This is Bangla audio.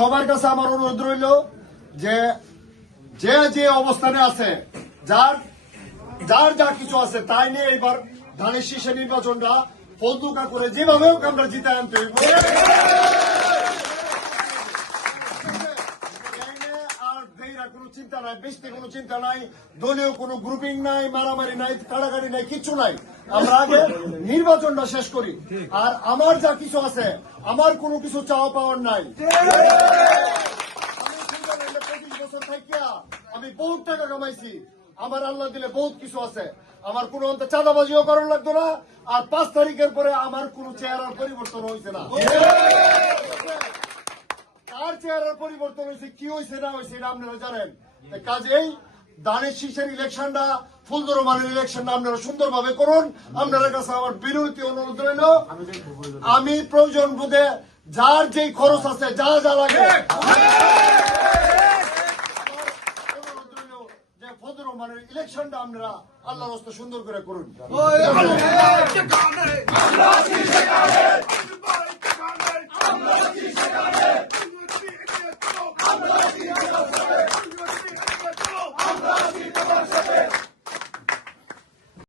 সবার কাছে আমার অনুরোধ রইল যে যে যে অবস্থানে আছে, যার যার যা কিছু আছে তাই নিয়ে এইবার ধানের শীষে নির্বাচনটা ফলদুকা করে যেভাবে হোক আমরা জিতে আনতে হইব। আর দেইরা কোনো চিন্তা নাই, বেশি কোনো চিন্তা নাই, দলীয় কোনো গ্রুপিং নাই, মারামারি নাই, কাড়াকাড়ি নাই, কিচ্ছু নাই। আমরা আগে নির্বাচনটা শেষ করি। আর আমার যা কিছু আছে, আমার কোনো কিছু চাওয়া পাওয়ার নাই। আমি বহুত টাকা কামাইছি, আমার আল্লাহ দিলে বহুত কিছু আছে। আমার কোন অন্তে চাঁদাবাজিও করার লাগতো না। আর 5 তারিখের পরে আমার কোন চেহারার পরিবর্তন হয়েছে না। কার চেহারার পরিবর্তন হয়েছে, কি হয়েছে না হয়েছে এটা আপনারা জানেন। কাজেই ধানের শীষের ইলেকশনটা, ফুলদুর রহমানের ইলেকশনটা আপনারা সুন্দরভাবে করুন। আপনারা কাছে আমার বিনতি অনুরোধ রইল, আমি প্রয়োজন বোধে যার যেই খরচ আছে, যা যা লাগে, ফজলুর রহমানের ইলেকশনটা আপনারা আল্লাহর রাস্তায় সুন্দর করে করুন।